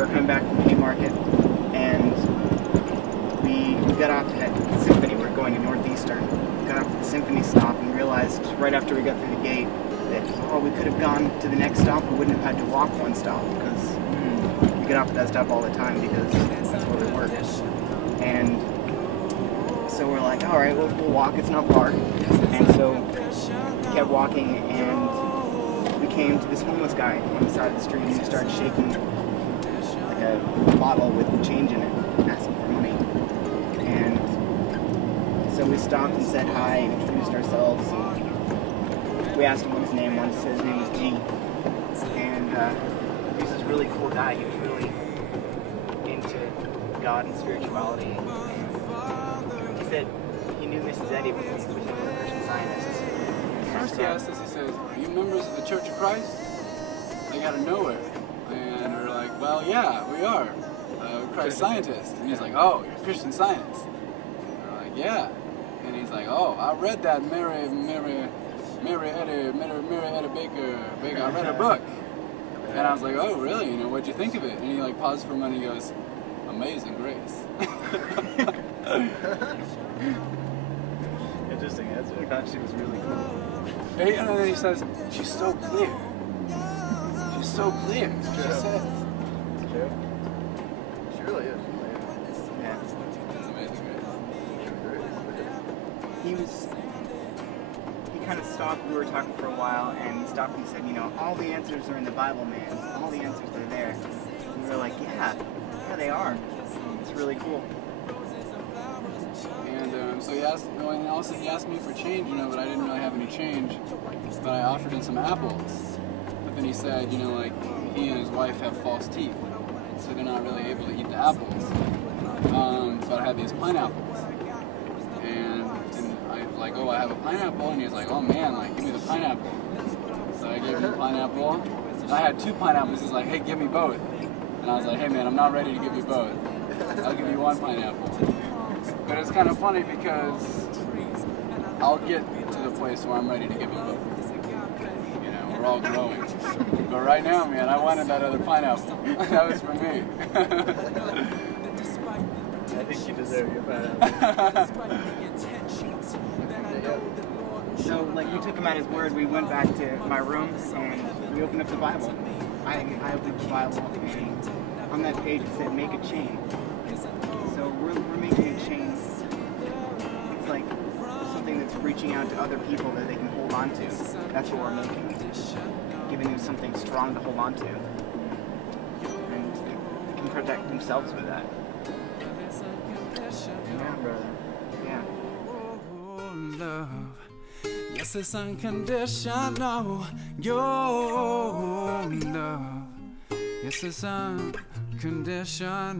were coming back from Haymarket, and we got off at Symphony. We were going to Northeastern. Got off at the Symphony stop and realized right after we got through the gate that, oh, we could have gone to the next stop. We wouldn't have had to walk one stop, because we get off at that stop all the time because that's where we work. And so we're like, all right, we'll walk. It's not far. And so we kept walking, and we came to this homeless guy on the side of the street, and he started shaking like a bottle with change in it, asking for money. And so we stopped and said hi and introduced ourselves. And we asked him what his name was. His name was G. And he was this really cool guy. He was really into God and spirituality. And he said he knew Mrs. Eddy because he was one of the Christian Scientists. First he asked us, he says, are you members of the Church of Christ? Like out of nowhere. And we're like, well, yeah, we are. Christ Scientists. And he's like, oh, you're Christian Scientists. And we're like, yeah. And he's like, oh, I read that Mary Eddy Baker. I read her book. And I was like, oh, really? You know, what'd you think of it? And he like paused for a moment and he goes, Amazing Grace. Interesting. I thought she was really cool. And then he says, she's so clear. She's so clear. She said. It's true. She really is. Yeah. That's amazing, He kind of stopped. We were talking for a while, and he stopped and said, you know, all the answers are in the Bible, man. All the answers are there. And we were like, yeah, they are. It's really cool. And so he asked, and also he asked me for change, you know, but I didn't really have any change. But I offered him some apples. But then he said, you know, like, he and his wife have false teeth, so they're not really able to eat the apples. But I had these pineapples. And I was like, oh, I have a pineapple. And he was like, oh man, like, give me the pineapple. So I gave him the pineapple. And I had two pineapples. He's like, hey, give me both. And I was like, hey man, I'm not ready to give you both. I'll give you one pineapple. But it's kind of funny because I'll get to the place where I'm ready to give him both. You know, we're all growing. But right now, man, I wanted that other pineapple. That was for me. I think you deserve your pineapple. So, like, we took him at his word. We went back to my room, and we opened up the Bible. I opened up the Bible, and on that page it said, make a chain. So we're making a chain. It's like something that's reaching out to other people that they can hold on to. That's what we're making. Giving them something strong to hold on to. And they can protect themselves with that. Yeah, brother. Yeah. Oh, love. Yes, it's unconditional. Your love. Yes, it's unconditional.